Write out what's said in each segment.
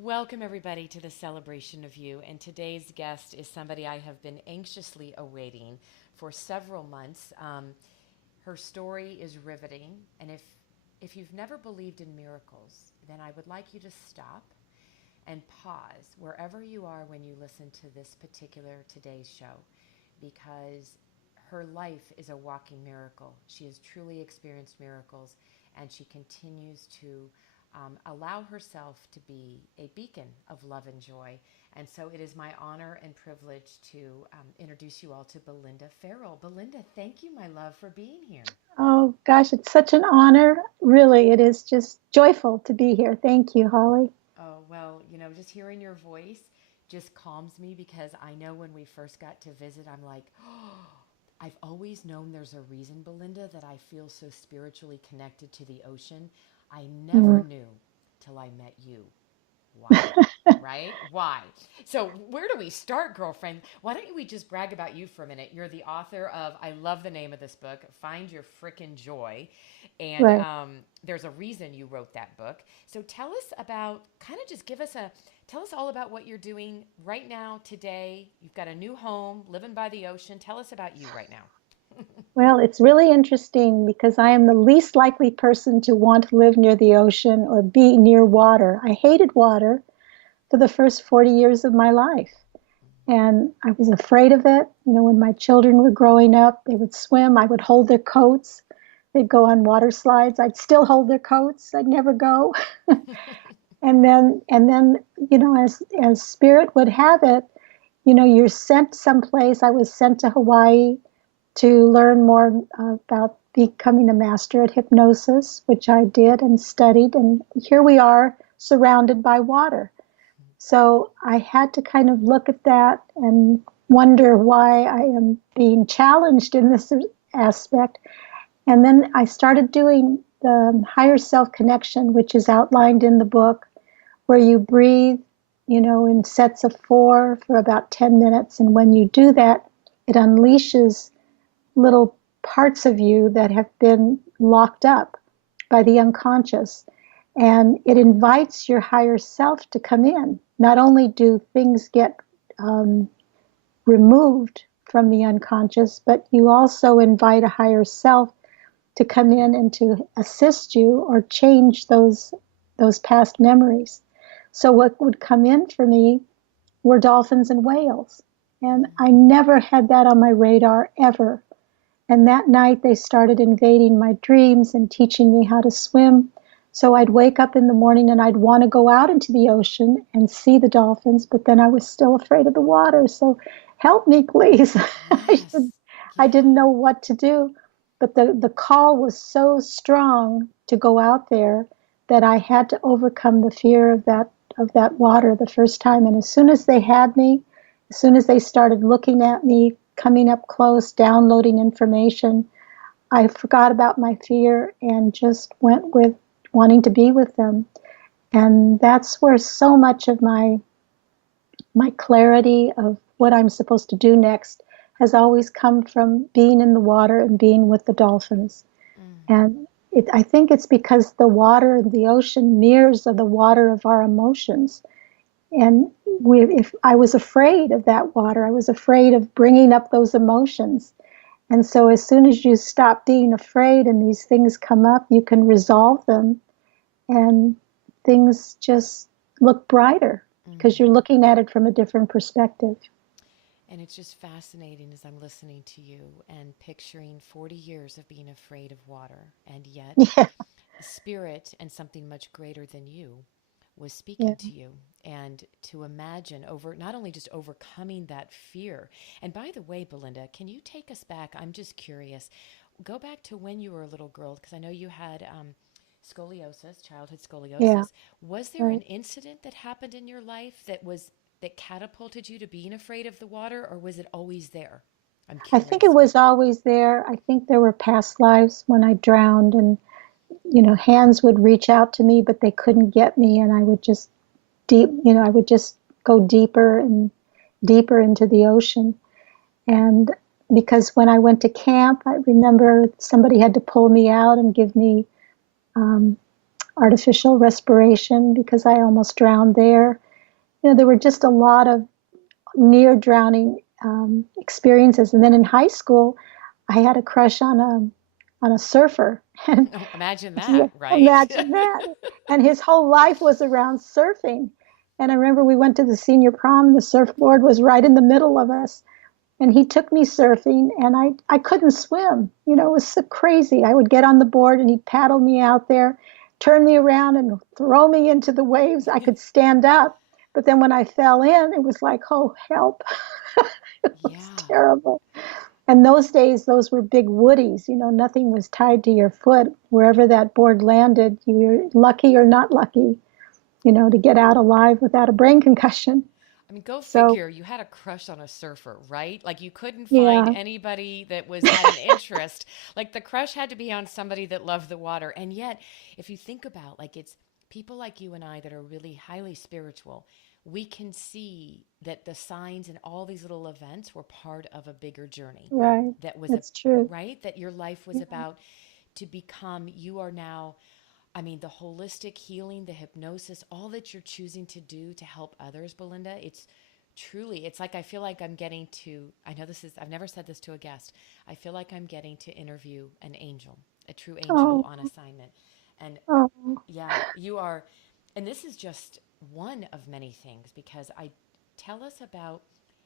Welcome, everybody, to the celebration of you. And today's guest is somebody I have been anxiously awaiting for several months. Her story is riveting. And if you've never believed in miracles, then I would like you to stop and pause wherever you are when you listen to this particular today's show, because her life is a walking miracle. She has truly experienced miracles, and she continues to allow herself to be a beacon of love and joy. And so it is my honor and privilege to introduce you all to Belinda Farrell. Belinda, thank you, my love, for being here. Oh gosh, it's such an honor. Really, it is just joyful to be here. Thank you, Holly. Oh, well, just hearing your voice just calms me, because I know when we first got to visit, I'm like, oh, I've always known there's a reason, Belinda, that I feel so spiritually connected to the ocean. I never Mm. knew till I met you. Why? Right? Why? So, where do we start, girlfriend? Why don't we just brag about you for a minute? You're the author of, I love the name of this book, Find Your Frickin' Joy. And Right. there's a reason you wrote that book. So, tell us about, kind of just tell us all about what you're doing right now, today. You've got a new home, living by the ocean. Tell us about you right now. Well, it's really interesting because I am the least likely person to want to live near the ocean or be near water. I hated water for the first 40 years of my life. And I was afraid of it. When my children were growing up, they would swim. I would hold their coats. They'd go on water slides. I'd still hold their coats. I'd never go. And then, as spirit would have it, you're sent someplace. I was sent to Hawaii to learn more about becoming a master at hypnosis, which I did and studied. And here we are surrounded by water. So I had to kind of look at that and wonder why I am being challenged in this aspect. And then I started doing the higher self connection, which is outlined in the book, where you breathe, in sets of four for about 10 minutes. And when you do that, it unleashes little parts of you that have been locked up by the unconscious. And it invites your higher self to come in. Not only do things get um, removed from the unconscious, but you also invite a higher self to come in and to assist you or change those past memories. So what would come in for me were dolphins and whales. And I never had that on my radar ever. And that night they started invading my dreams and teaching me how to swim. So I'd wake up in the morning and I'd want to go out into the ocean and see the dolphins, but then I was still afraid of the water. So help me, please. Yes. I didn't Yeah. know what to do. But the call was so strong to go out there that I had to overcome the fear of that water the first time. And as soon as they had me, as soon as they started looking at me, coming up close, downloading information, I forgot about my fear and just went with wanting to be with them. And that's where so much of my clarity of what I'm supposed to do next has always come from being in the water and being with the dolphins. Mm. And I think it's because the water, the ocean mirrors the water of our emotions. And if I was afraid of that water, I was afraid of bringing up those emotions. And so as soon as you stop being afraid and these things come up, you can resolve them and things just look brighter because Mm. you're looking at it from a different perspective. And it's just fascinating as I'm listening to you and picturing 40 years of being afraid of water. And yet, Yeah, spirit and something much greater than you was yeah. speaking to you. And to imagine not only just overcoming that fear. And by the way, Belinda, can you take us back? I'm just curious. Go back to when you were a little girl, because I know you had scoliosis, childhood Yeah, scoliosis. Was there an right. incident that happened in your life that catapulted you to being afraid of the water, or was it always there? I'm I think it curious. was always there. I think there were past lives when I drowned and hands would reach out to me, but they couldn't get me, and I would just I would just go deeper and deeper into the ocean. And because when I went to camp, I remember somebody had to pull me out and give me um, artificial respiration because I almost drowned there. There were just a lot of near drowning experiences. And then in high school, I had a crush on a surfer, and Oh, imagine yeah, that, right? imagine that. And his whole life was around surfing. And I remember we went to the senior prom, and the surfboard was right in the middle of us. And he took me surfing, and I couldn't swim. It was so crazy. I would get on the board, and he'd paddle me out there, turn me around, and throw me into the waves. I could stand up. But then when I fell in, it was like, oh, help. It was Yeah. terrible. And those days, those were big woodies. Nothing was tied to your foot. Wherever that board landed, you were lucky or not lucky, to get out alive without a brain concussion. I mean, go So, figure, you had a crush on a surfer, right? Like you couldn't find yeah, anybody that was had an interest. Like the crush had to be on somebody that loved the water. And yet, if you think about like it's people like you and I that are really highly spiritual, we can see that the signs and all these little events were part of a bigger journey. right. That was a That's true. right that your life was Yeah, about to become you are now I mean, the holistic healing, the hypnosis, all that you're choosing to do to help others, Belinda, it's truly, it's like I feel like I'm getting to, I know this is, I've never said this to a guest. I feel like I'm getting to interview an angel, a true angel oh, on assignment. And oh, yeah, you are, and this is just one of many things because I tell us about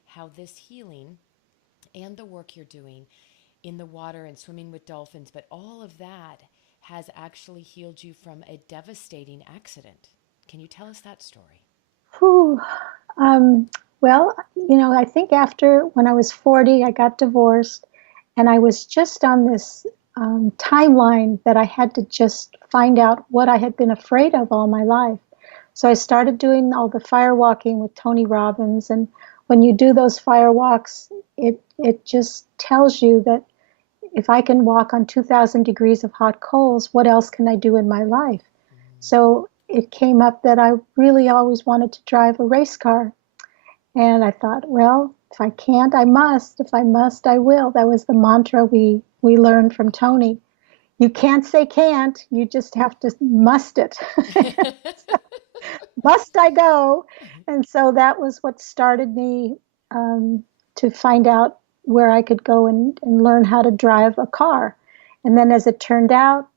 how this healing and the work you're doing in the water and swimming with dolphins, but all of that has actually healed you from a devastating accident. Can you tell us that story? whew. Um, well, I think after when I was 40, I got divorced, and I was just on this timeline that I had to just find out what I had been afraid of all my life. So I started doing all the fire walking with Tony Robbins, and when you do those fire walks, it just tells you that if I can walk on 2,000 degrees of hot coals, what else can I do in my life? Mm. So it came up that I really always wanted to drive a race car. And I thought, well, if I can't, I must. If I must, I will. That was the mantra we learned from Tony. You can't say can't, you just have to must it. Must I go? And so that was what started me to find out where I could go and learn how to drive a car. And then as it turned out,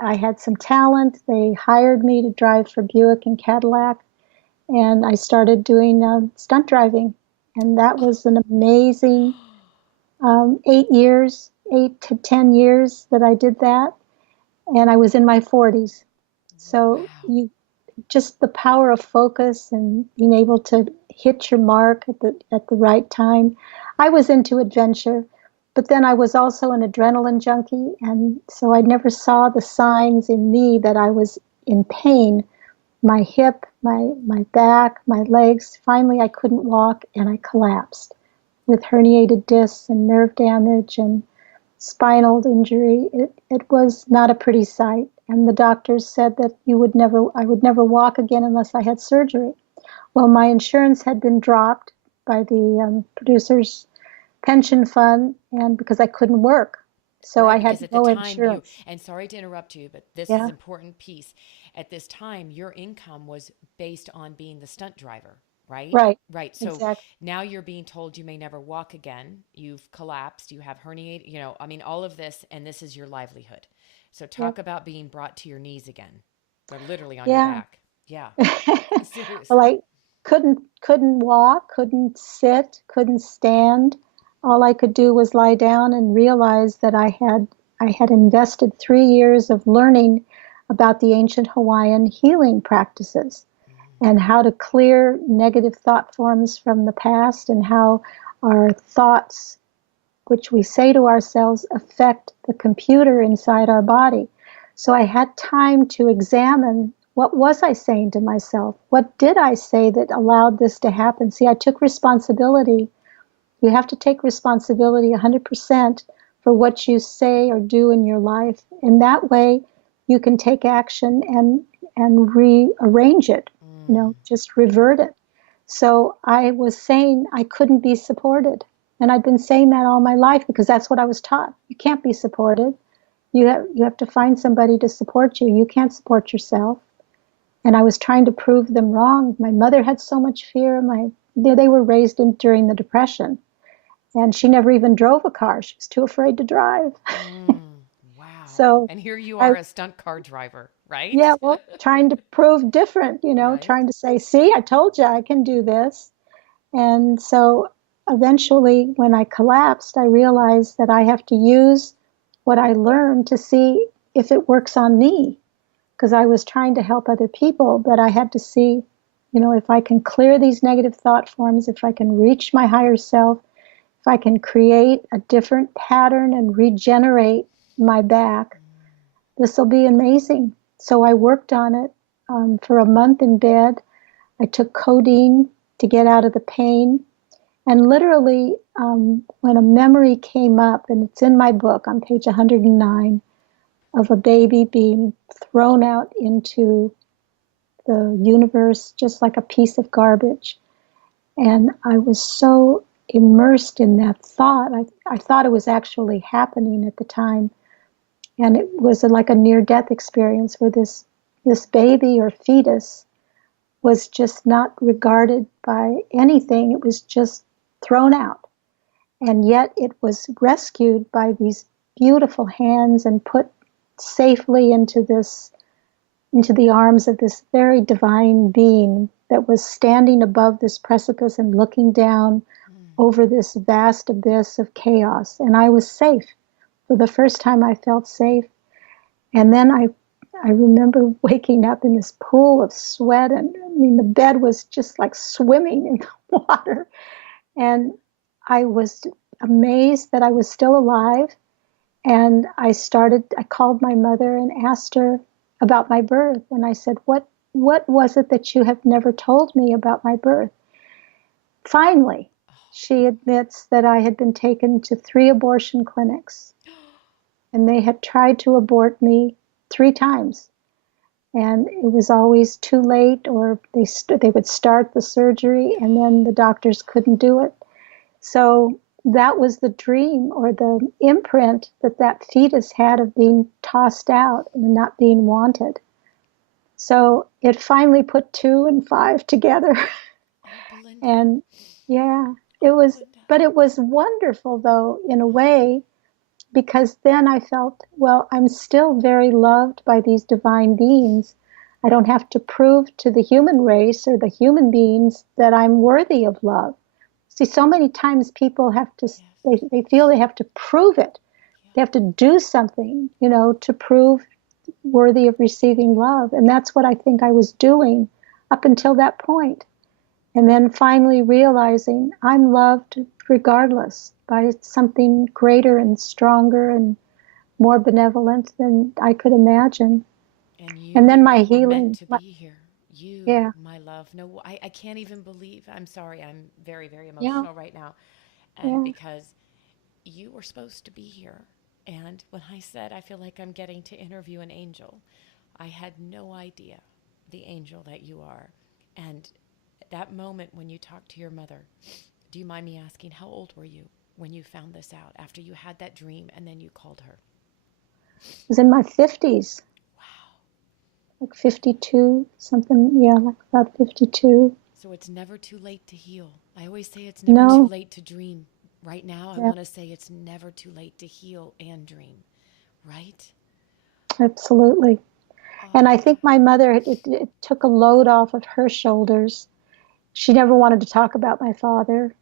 I had some talent. They hired me to drive for Buick and Cadillac, and I started doing stunt driving. And that was an amazing 8 years, 8 to 10 years that I did that. And I was in my 40s. So Wow. you just the power of focus and being able to hit your mark at the right time. I was into adventure, but then I was also an adrenaline junkie, and so I never saw the signs in me that I was in pain. My hip, my back, my legs. Finally, I couldn't walk, and I collapsed with herniated discs and nerve damage and spinal injury. It was not a pretty sight. And the doctors said that I would never walk again unless I had surgery. Well, my insurance had been dropped by the producer's pension fund, and because I couldn't work, so Right, I had because at the no time you, insurance. and sorry to interrupt you, but this is Yeah, important piece. At this time, your income was based on being the stunt driver, right? right, Right. So exactly. now you're being told you may never walk again. You've collapsed. You have herniated, I mean, all of this, and this is your livelihood. So Yep. talk about being brought to your knees again, or literally on your Yeah. back. Yeah, Well, seriously. I couldn't walk, couldn't sit, couldn't stand. All I could do was lie down and realize that I had invested 3 years of learning about the ancient Hawaiian healing practices and how to clear negative thought forms from the past, and how our thoughts, which we say to ourselves, affect the computer inside our body. So I had time to examine, what was I saying to myself? What did I say that allowed this to happen? See, I took responsibility. You have to take responsibility 100% for what you say or do in your life. And that way you can take action and rearrange it, Mm. just revert it. So I was saying I couldn't be supported. And I've been saying that all my life because that's what I was taught. You can't be supported. you have to find somebody to support you. You can't support yourself. And I was trying to prove them wrong. My mother had so much fear. They were raised during the Depression, and she never even drove a car. She was too afraid to drive. Wow. So And here you I, are, a stunt car driver, right? yeah, well, trying to prove different, Right. trying to say, see, I told you I can do this. And so eventually, when I collapsed, I realized that I have to use what I learned to see if it works on me. Because I was trying to help other people, but I had to see, if I can clear these negative thought forms, if I can reach my higher self, if I can create a different pattern and regenerate my back, this will be amazing. So I worked on it for a month in bed. I took codeine to get out of the pain. And literally, when a memory came up, and it's in my book on page 109, of a baby being thrown out into the universe just like a piece of garbage. And I was so immersed in that thought. I thought it was actually happening at the time. And it was like a near death experience where this baby or fetus was just not regarded by anything. It was just thrown out. And yet it was rescued by these beautiful hands and put safely into the arms of this very divine being that was standing above this precipice and looking down over this vast abyss of chaos. And I was safe. For the first time, I felt safe. And then I remember waking up in this pool of sweat. And I mean, the bed was just like swimming in the water. And I was amazed that I was still alive. And I called my mother and asked her about my birth. And I said, what was it that you have never told me about my birth? Finally, she admits that I had been taken to 3 abortion clinics, and they had tried to abort me 3 times. And it was always too late, or they would start the surgery and then the doctors couldn't do it. So that was the dream or the imprint that fetus had of being tossed out and not being wanted. So it finally put 2 and 5 together. Oh, Belinda. And yeah, Oh, Belinda. but it was wonderful though, in a way, because then I felt, well, I'm still very loved by these divine beings. I don't have to prove to the human race or the human beings that I'm worthy of love. See, so many times people have to, Yes. they feel they have to prove it. They have to do something, to prove worthy of receiving love. And that's what I think I was doing up until that point. And then finally realizing I'm loved regardless by something greater and stronger and more benevolent than I could imagine. And And then you my were meant healing, to be here. You, yeah, my love. No, I can't even believe. I'm sorry. I'm very, very yeah, emotional right now. And yeah. because you were supposed to be here. And when I said I feel like I'm getting to interview an angel, I had no idea the angel that you are. And that moment when you talked to your mother, do you mind me asking how old were you when you found this out after you had that dream and then you called her? It was in my 50s, Wow. like 52, something, yeah, like about 52. So it's never too late to heal. I always say it's never too No, late to dream. Right now, I yeah, want to say it's never too late to heal and dream. Right? absolutely. And I Oh, think my mother, it took a load off of her shoulders. She never wanted to talk about my father,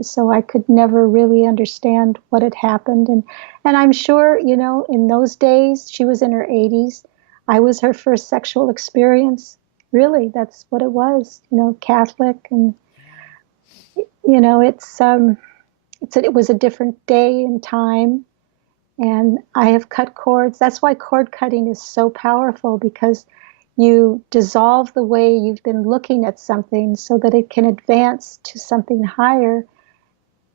so I could never really understand what had happened. And I'm sure, in those days, she was in her 80s. I was her first sexual experience. Really, that's what it was, Catholic. And, yeah. it was a different day and time. And I have cut cords. That's why cord cutting is so powerful, because you dissolve the way you've been looking at something so that it can advance to something higher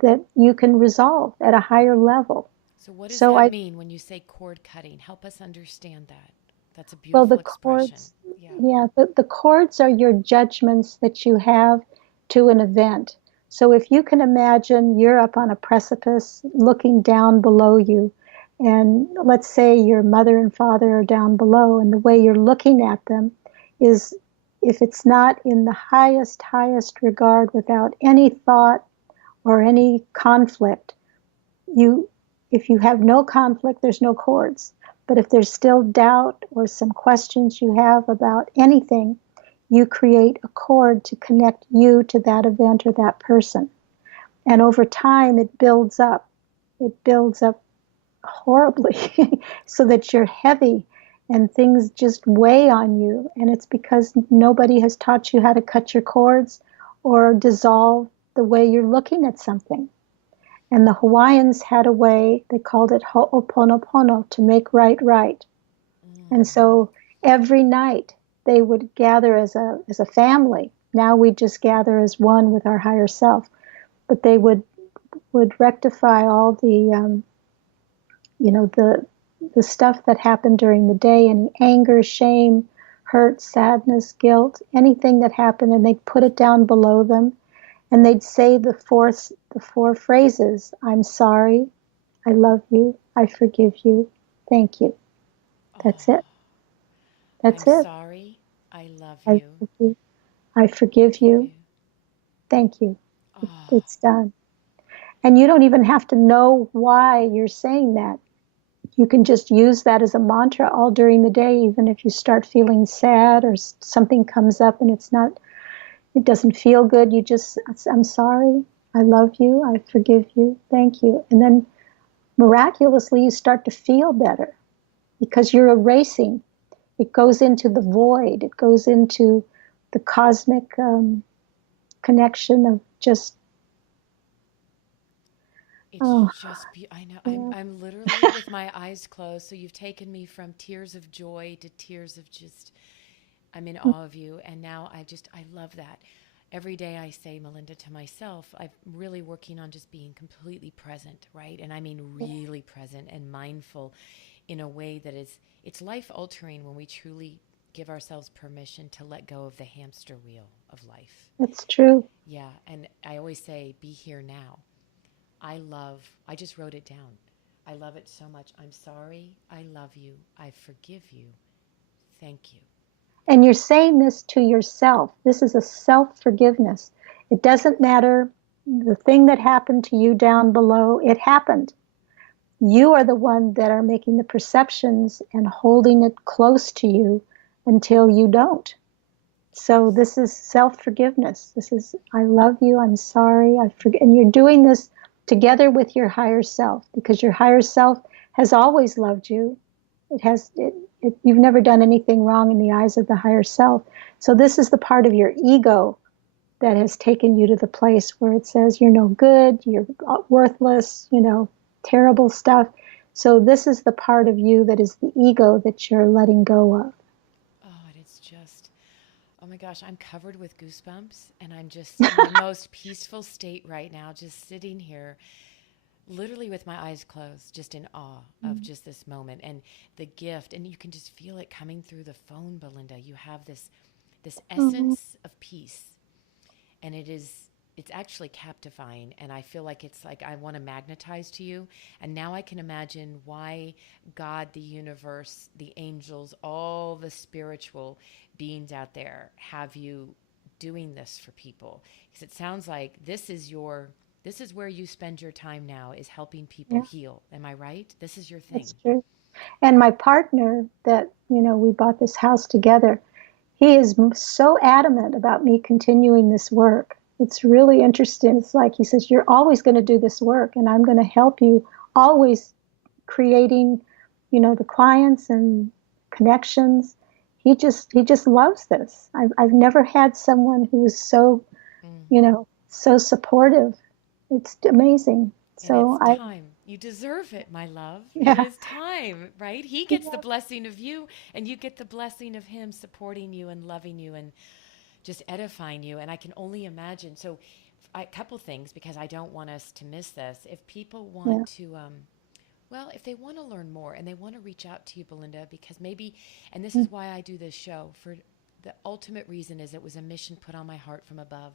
that you can resolve at a higher level. So, what does So that I, mean when you say cord cutting? Help us understand that. That's a well, beautiful the expression. cords, Yeah. yeah, the cords are your judgments that you have to an event. So if you can imagine you're up on a precipice looking down below you, And let's say your mother and father are down below, and the way you're looking at them is, if it's not in the highest regard, without any thought or any conflict, you if you have no conflict, there's no cords. But if there's still doubt or some questions you have about anything, you create a cord to connect you to that event or that person. And over time, it builds up. It builds up horribly so that you're heavy and things just weigh on you. And it's because nobody has taught you how to cut your cords or dissolve the way you're looking at something. And the Hawaiians had a way, they called it ho'oponopono, to make right right. And Mm. so every night they would gather as a family. Now we just gather as one with our higher self. But they would rectify all the the stuff that happened during the day, any anger, shame, hurt, sadness, guilt, anything that happened, and they'd put it down below them, and they'd say the four phrases: I'm sorry, I love you, I forgive you, thank you. That's Oh, it. I'm That's it. sorry. I love I you. forgive, I forgive Forgive you. you. Thank you. Oh, It's done. And you don't even have to know why you're saying that. You can just use that as a mantra all during the day, even if you start feeling sad or something comes up and it doesn't feel good. You just, I'm sorry, I love you, I forgive you, thank you. And then miraculously, you start to feel better because you're erasing. It goes into the void, it goes into the cosmic connection of just, it's oh, just I know. I'm yeah, I'm literally with my eyes closed. So you've taken me from tears of joy to tears of just I'm in awe of you. And now I love that. Every day I say, Melinda, to myself, I'm really working on just being completely present, right? And I mean really present and mindful in a way that it's life altering when we truly give ourselves permission to let go of the hamster wheel of life. it's true. Yeah, and I always say, be here now. I just wrote it down. I love it so much. I'm sorry. I love you. I forgive you. Thank you. And you're saying this to yourself. This is a self forgiveness. It doesn't matter the thing that happened to you down below, it happened. You are the one that are making the perceptions and holding it close to you until you don't. So Yes. this is self forgiveness. This is, I love you, I'm sorry, I forget. And you're doing this together with your higher self, because your higher self has always loved you. You've never done anything wrong in the eyes of the higher self. So this is the part of your ego that has taken you to the place where it says you're no good, you're worthless, terrible stuff. So this is the part of you that is the ego that you're letting go of. Oh, and it's just, oh my gosh, I'm covered with goosebumps and I'm just in the most peaceful state right now, just sitting here, literally with my eyes closed, just in awe of just this moment and the gift. And you can just feel it coming through the phone, Belinda. You have this Oh, essence of peace and it's actually captifying and I feel like it's like I want to magnetize to you and now I can imagine why God, the universe, the angels, all the spiritual beings out there have you doing this for people because it sounds like this is where you spend your time now is helping people yeah, heal. Am I right? This is your thing. that's true. And my partner that, we bought this house together, he is so adamant about me continuing this work. It's really interesting. It's like he says, you're always going to do this work, and I'm going to help you always creating, the clients and connections. He just loves this. I've never had someone who is so, Mm. so supportive. It's amazing. And So it's I, time. You deserve it, my love. It yeah, is time, right? He gets the yeah, blessing of you, and you get the blessing of him supporting you and loving you and just edifying you. And I can only imagine. So, a couple things because I don't want us to miss this. If people want yeah, to, well, if they want to learn more and they want to reach out to you, Belinda, because maybe, and this mm, is why I do this show, for the ultimate reason is it was a mission put on my heart from above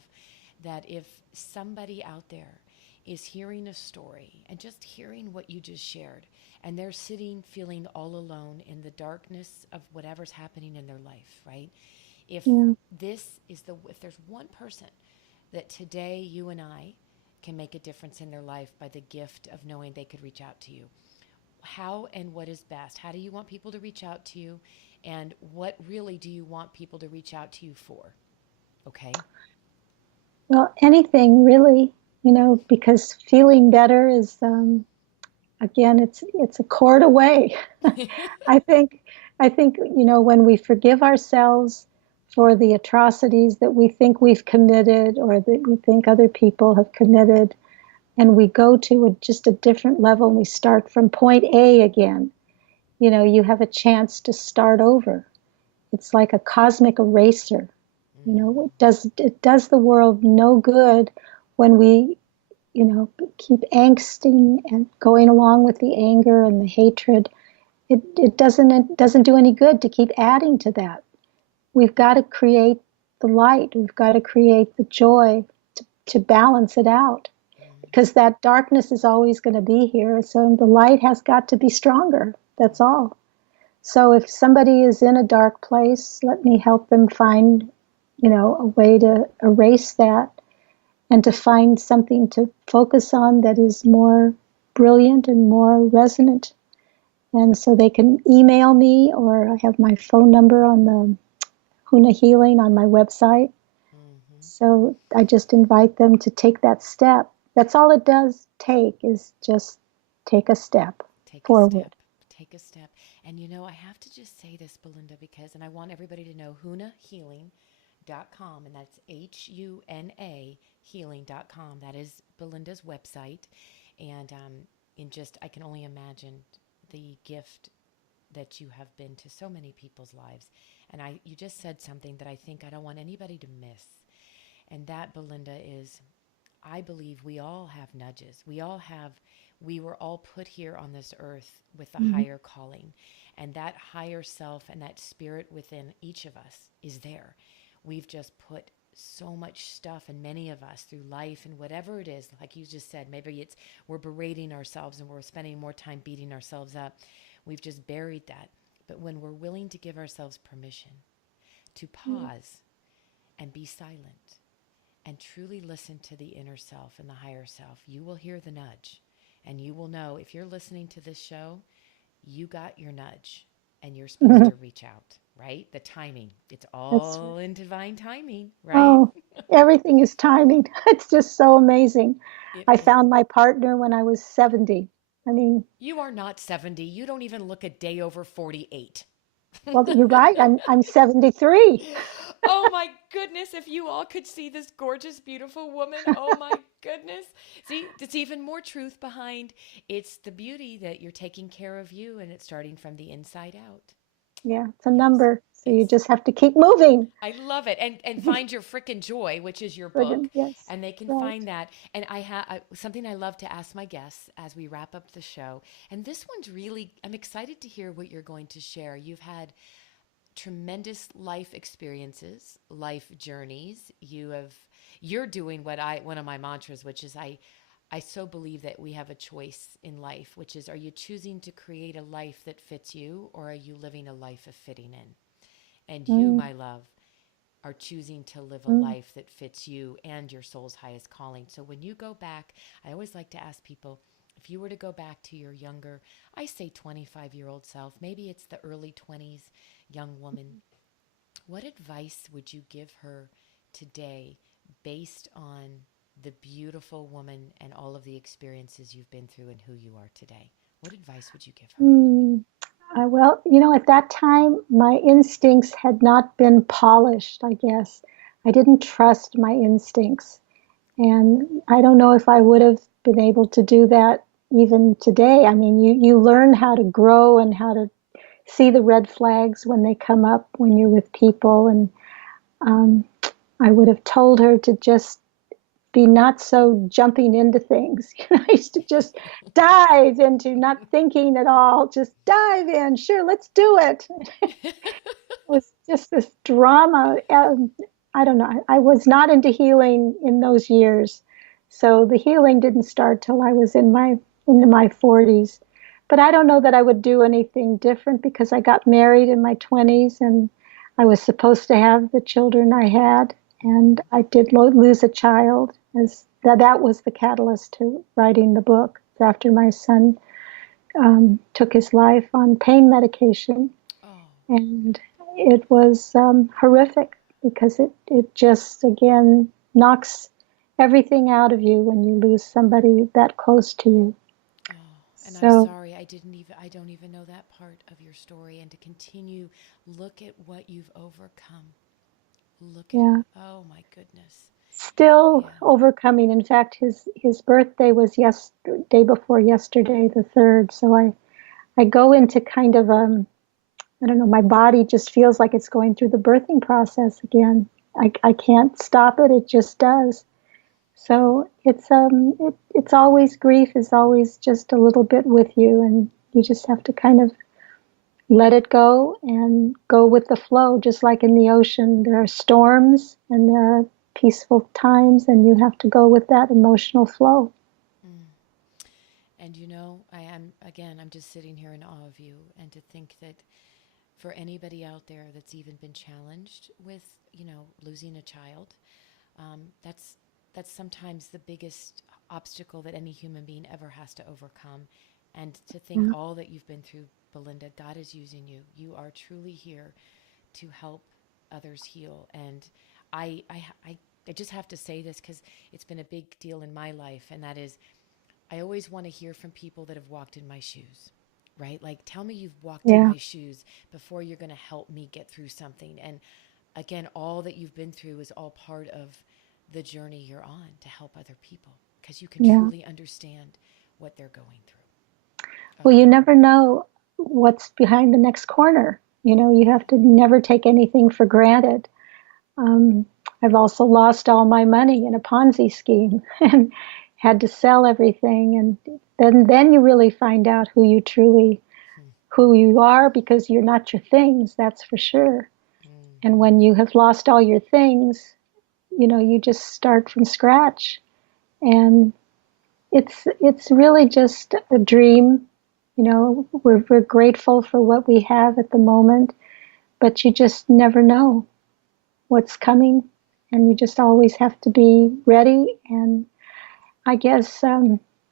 that if somebody out there is hearing a story and just hearing what you just shared. And they're sitting feeling all alone in the darkness of whatever's happening in their life, right? If Yeah. if there's one person that today you and I can make a difference in their life by the gift of knowing they could reach out to you, how and what is best? How do you want people to reach out to you? And what really do you want people to reach out to you for? Okay. Well, anything really, because feeling better is, again, it's a cord away. I think, when we forgive ourselves for the atrocities that we think we've committed or that we think other people have committed, and we go to just a different level and we start from point A again, you have a chance to start over. It's like a cosmic eraser. Mm. It does the world no good when we, keep angsting and going along with the anger and the hatred. It doesn't do any good to keep adding to that. We've got to create the light. We've got to create the joy to balance it out, because Mm-hmm. that darkness is always going to be here. So the light has got to be stronger. That's all. So if somebody is in a dark place, let me help them find, a way to erase that and to find something to focus on that is more brilliant and more resonant. And so they can email me, or I have my phone number on the Huna Healing on my website. Mm-hmm. So I just invite them to take that step. That's all it does take, is just take a step Take a forward. step. Take a step. And I have to just say this, Belinda, because, and I want everybody to know, hunahealing.com, and that's HUNA healing.com. That is Belinda's website. And in just, I can only imagine the gift that you have been to so many people's lives. And you just said something that I think I don't want anybody to miss. And that, Belinda, is I believe we all have nudges. We were all put here on this earth with a Mhm. higher calling. And that higher self and that spirit within each of us is there. We've just put so much stuff, and many of us through life and whatever it is, like you just said, maybe it's we're berating ourselves and we're spending more time beating ourselves up. We've just buried that. But when we're willing to give ourselves permission to pause and be silent and truly listen to the inner self and the higher self, you will hear the nudge. And you will know if you're listening to this show, you got your nudge and you're supposed to reach out, right? The timing, it's That's all right. in divine timing, right? Oh, everything is timing. It's just so amazing. It I really, found my partner when I was 70. I mean, you are not 70. You don't even look a day over 48. well, you're right. I'm 73. Oh my goodness, if you all could see this gorgeous, beautiful woman. Oh my goodness. See, it's even more truth behind it's the beauty that you're taking care of you and it's starting from the inside out. Yeah, it's a Yes. number. So you It's just have to keep moving. I love it. And find your frickin' joy, which is your book, Friggin', yes, and they can right. find that. And I have something I love to ask my guests as we wrap up the show. And this one's really I'm excited to hear what you're going to share. You've had tremendous life experiences, life journeys. You're doing what I one of my mantras, which is I so believe that we have a choice in life, which is are you choosing to create a life that fits you or are you living a life of fitting in? And you, Mm, my love, are choosing to live a mm, life that fits you and your soul's highest calling. So when you go back, I always like to ask people if you were to go back to your younger, I say 25-year-old self, maybe it's the early 20s young woman, what advice would you give her today based on the beautiful woman and all of the experiences you've been through and who you are today? What advice would you give her? mm. Well, at that time, my instincts had not been polished, I guess. I didn't trust my instincts. And I don't know if I would have been able to do that even today. I mean, you learn how to grow and how to see the red flags when they come up when you're with people. And um, I would have told her to just be not so jumping into things. I used to just dive into not thinking at all, just dive in. Sure, let's do it. It was just this drama. I don't know. I was not into healing in those years. So the healing didn't start till I was into my 40s. But I don't know that I would do anything different because I got married in my 20s and I was supposed to have the children I had, and I did lose a child. As that was the catalyst to writing the book. After my son took his life on pain medication, Oh, and it was horrific because it just again knocks everything out of you when you lose somebody that close to you. oh, and I'm So sorry. I don't even know that part of your story. And to continue, look at what you've overcome. Look at it. yeah, Oh my goodness. still Yeah. overcoming. In fact, his birthday was day before yesterday, the third. So I go into kind of I don't know, my body just feels like it's going through the birthing process again. I can't stop it. It just does. So it's always grief is always just a little bit with you, and you just have to kind of let it go and go with the flow. Just like in the ocean, there are storms and there are peaceful times, and you have to go with that emotional flow. Mm. And you know, I am, again, I'm just sitting here in awe of you. And to think that for anybody out there that's even been challenged with, losing a child, that's sometimes the biggest obstacle that any human being ever has to overcome. And to think Yeah, all that you've been through, Belinda, God is using you. You are truly here to help others heal. And I, I, I, I just have to say this because it's been a big deal in my life, and that is I always want to hear from people that have walked in my shoes, right? Like, tell me you've walked in yeah, my shoes before you're going to help me get through something. And again, all that you've been through is all part of the journey you're on to help other people because you can yeah. truly understand what they're going through. Well, Oh, you never know what's behind the next corner. You yeah. have to never take anything for granted. Um, I've also lost all my money in a Ponzi scheme and had to sell everything. And then you really find out Hmm. who you are, because you're not your things, that's for sure. Mm. And when you have lost all your things, you just start from scratch. And it's really just a dream. We're grateful for what we have at the moment, but you just never know what's coming, and you just always have to be ready and I guess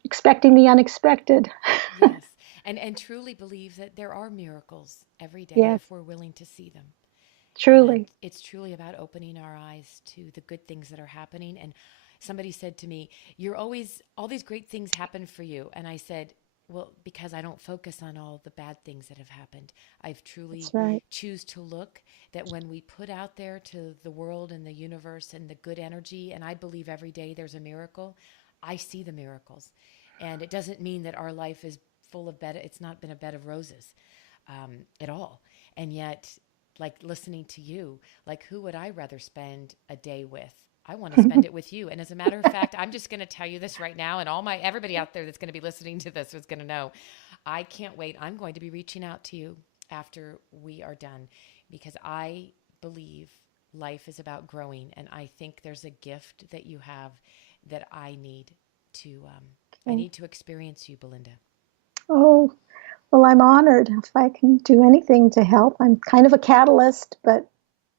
expecting the unexpected. Yes. And truly believe that there are miracles every day Yes, if we're willing to see them. And truly. it's truly about opening our eyes to the good things that are happening. And somebody said to me, "You're always, all these great things happen for you." And I said, "Well, because I don't focus on all the bad things that have happened. I've That's truly right. choose to look that when we put out there to the world and the universe and the good energy, and I believe every day there's a miracle, I see the miracles. And it doesn't mean that our life is full of bed, it's not been a bed of roses at all. And yet, like listening to you, like who would I rather spend a day with? I want to spend it with you. And as a matter of fact, I'm just going to tell you this right now, and everybody out there that's going to be listening to this is going to know. I can't wait. I'm going to be reaching out to you after we are done because I believe life is about growing, and I think there's a gift that you have that I need to. I Okay. need to experience you, Belinda. Oh, well, I'm honored if I can do anything to help. I'm kind of a catalyst, but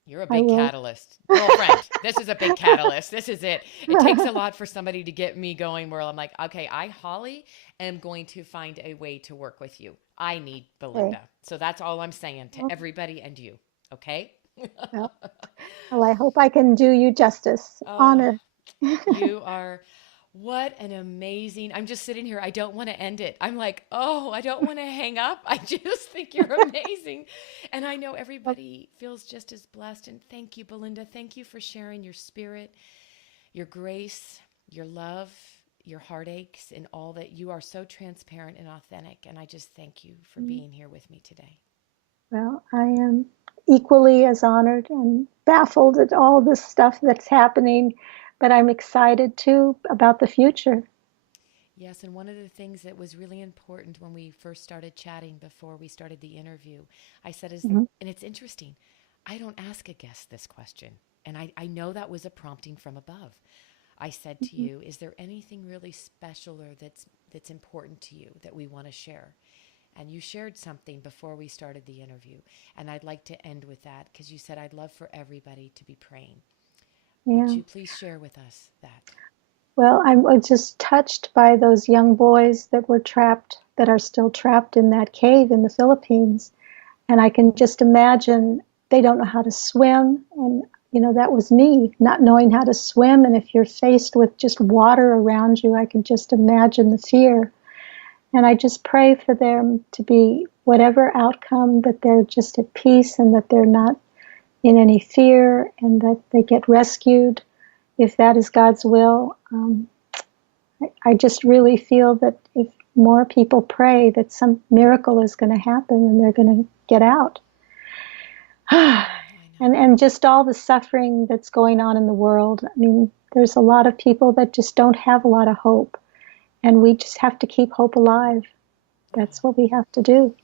You're a I big will. catalyst. Girlfriend, this is a big catalyst. This is it. It takes a lot for somebody to get me going where I'm like, okay, I, Holly, am going to find a way to work with you. I need Okay. Belinda. So that's all I'm saying to Well, everybody and you. Okay? well, well, I hope I can do you justice. Oh, Honor. you are what an amazing. I'm just sitting here. I don't want to end it. I'm like, oh, I don't want to hang up. I just think you're amazing. And I know everybody feels just as blessed. And thank you, Belinda. Thank you for sharing your spirit, your grace, your love, your heartaches, and all that. You are so transparent and authentic. And I just thank you for being here with me today. Well, I am equally as honored and baffled at all this stuff that's happening, but I'm excited too about the future. Yes, and one of the things that was really important when we first started chatting before we started the interview, I said, Mhm. and it's interesting, I don't ask a guest this question. And I know that was a prompting from above. I said to you, is there anything really special or that's important to you that we want to share? And you shared something before we started the interview. And I'd like to end with that because you said, I'd love for everybody to be praying. Would Yeah. you please share with us that? Well, I was just touched by those young boys that were trapped, that are still trapped in that cave in the Philippines. And I can just imagine they don't know how to swim. And, that was me, not knowing how to swim. And if you're faced with just water around you, I can just imagine the fear. And I just pray for them to be whatever outcome, that they're just at peace and that they're not in any fear and that they get rescued if that is God's will. I just really feel that if more people pray, that some miracle is going to happen and they're going to get out. And just all the suffering that's going on in the world. I mean, there's a lot of people that just don't have a lot of hope. And we just have to keep hope alive. That's what we have to do.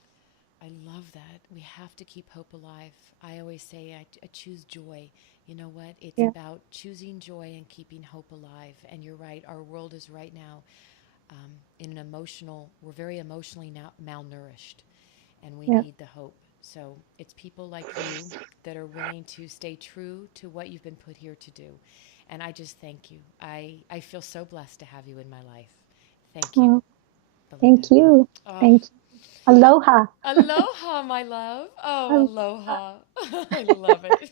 I love that. We have to keep hope alive. I always say I choose joy. You know what? It's Yeah, about choosing joy and keeping hope alive. And you're right. Our world is right now in an we're very emotionally now malnourished, and we yeah. need the hope. So it's people like you that are willing to stay true to what you've been put here to do. And I just thank you. I feel so blessed to have you in my life. Thank you, Well, Belinda. thank you. Oh, Thank you. Aloha. aloha, my love. Oh, Aloha. aloha. I love it.